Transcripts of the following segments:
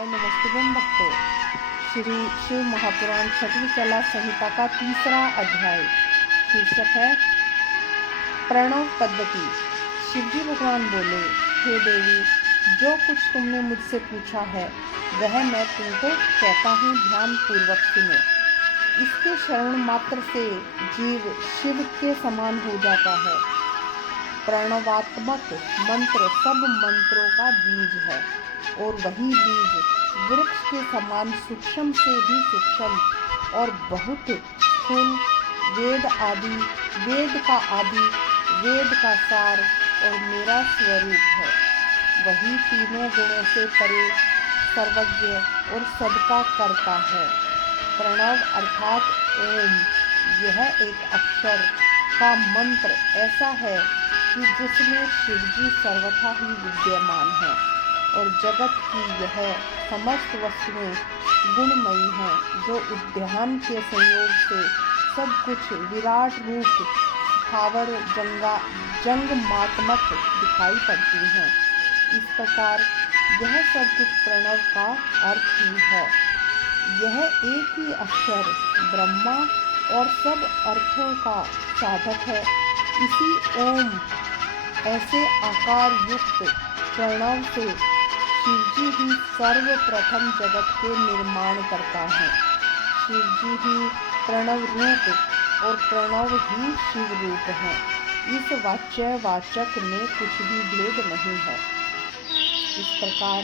नमस्तुभम भक्तों। श्री शिव महापुराण छठवीं कला संहिता का तीसरा अध्याय शीर्षक है प्रणव पद्धति। शिवजी भगवान बोले, हे देवी, जो कुछ तुमने मुझसे पूछा है वह मैं तुमको कहता हूँ, ध्यान पूर्वक सुनो। इसके शरण मात्र से जीव शिव के समान हो जाता है। प्रणवात्मक मंत्र सब मंत्रों का बीज है और वही बीज वृक्ष के समान सूक्ष्म से भी सूक्ष्म और बहुत स्थूल वेद का आदि, वेद का सार और मेरा स्वरूप है। वही तीनों गुणों से परे सर्वज्ञ और सबका करता है। प्रणव अर्थात ओम, यह एक अक्षर का मंत्र ऐसा है कि जिसमें शिवजी सर्वथा ही विद्यमान है और जगत की यह समस्त वस्तुएं गुणमयी हैं, जो उद्यान के संयोग से सब कुछ विराट रूप स्थावर जंगमात्मक दिखाई पड़ती हैं। इस प्रकार यह सब कुछ प्रणव का अर्थ ही है। यह एक ही अक्षर ब्रह्मा और सब अर्थों का साधक है। इसी ओम ऐसे आकार युक्त प्रणव से शिवजी ही सर्वप्रथम जगत के निर्माण करता है। शिवजी ही प्रणव रूप और प्रणव ही शिव रूप है। इस वाच्य में कुछ भी भेद नहीं है। इस प्रकार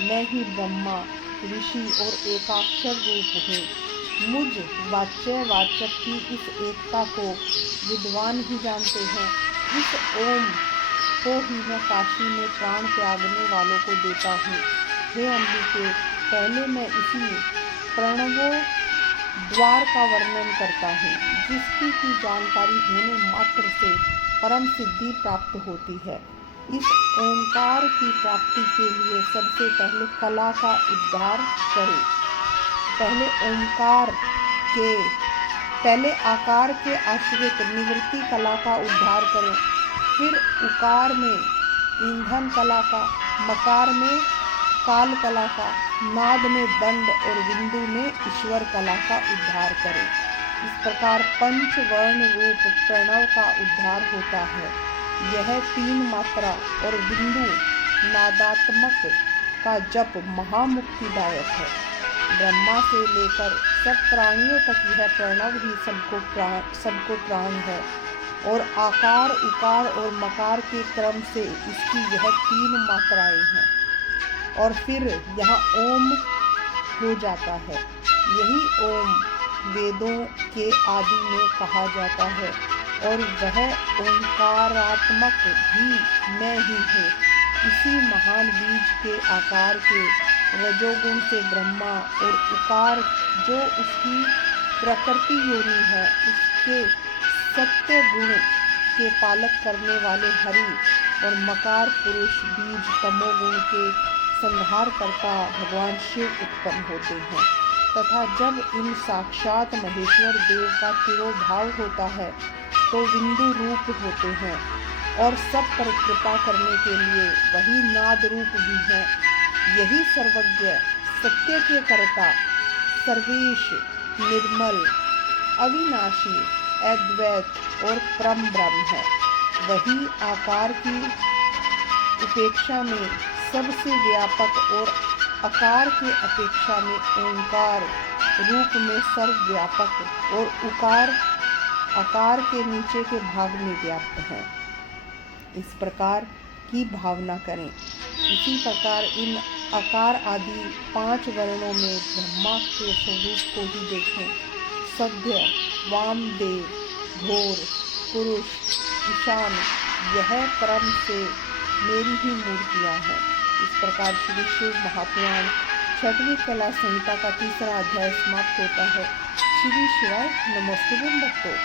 मैं ही ब्रह्मा, ऋषि और एकाक्षर रूप हूँ। मुझ वाचक की इस एकता को विद्वान ही जानते हैं। इस ओम को ही मैं काशी में प्राण त्यागने वालों को देता हूँ। हे अंबिके, पहले मैं इसी प्रणवो द्वार का वर्णन करता हूँ, जिसकी की जानकारी होने मात्र से परम सिद्धि प्राप्त होती है। इस ओंकार की प्राप्ति के लिए सबसे पहले कला का उद्धार करें। पहले आकार के आश्रित निवृत्ति कला का उद्धार करें, फिर उकार में ईंधन कला का, मकार में काल कला का, नाद में दंड और बिंदु में ईश्वर कला का उद्धार करें। इस प्रकार पंचवर्ण रूप प्रणव का उद्धार होता है। यह तीन मात्रा और बिंदु नादात्मक का जप महामुक्तिदायक है। ब्रह्मा से लेकर सब प्राणियों तक यह प्रणव ही सबको प्राण है और आकार, उकार और मकार के क्रम से इसकी यह तीन मात्राएं हैं और फिर यहाँ ओम हो जाता है। यही ओम वेदों के आदि में कहा जाता है और वह ओंकारात्मक भी मैं ही हूँ। इसी महान बीज के आकार के रजोगुण से ब्रह्मा और उकार जो उसकी प्रकृति योनि है, उसके सत्य गुण के पालक करने वाले हरि और मकार पुरुष बीज तमोगुण के संहार करता भगवान शिव उत्पन्न होते हैं तथा जब इन साक्षात महेश्वर देव का तिरोभाव होता है तो बिंदु रूप होते हैं और सब पर कृपा करने के लिए वही नाद रूप भी हैं। यही सर्वज्ञ, सत्य के कर्ता, सर्वेश, निर्मल, अविनाशी, अद्वैत और परम ब्रह्म है। वही आकार की उपेक्षा में सबसे व्यापक और आकार के अपेक्षा में ओंकार रूप में सर्वव्यापक और उकार आकार के नीचे के भाग में व्याप्त है। इस प्रकार की भावना करें। इसी प्रकार इन आकार आदि पांच वर्णों में ब्रह्मा के स्वरूप को ही देखें। सद्य, वामदेव, घोर, पुरुष, ईशान, यह क्रम से मेरी ही मूर्तियाँ हैं। इस प्रकार श्री शिव महापुराण छठवीं कला संहिता का तीसरा अध्याय समाप्त होता है। श्री शिवाय नमस्तुभम भक्तों।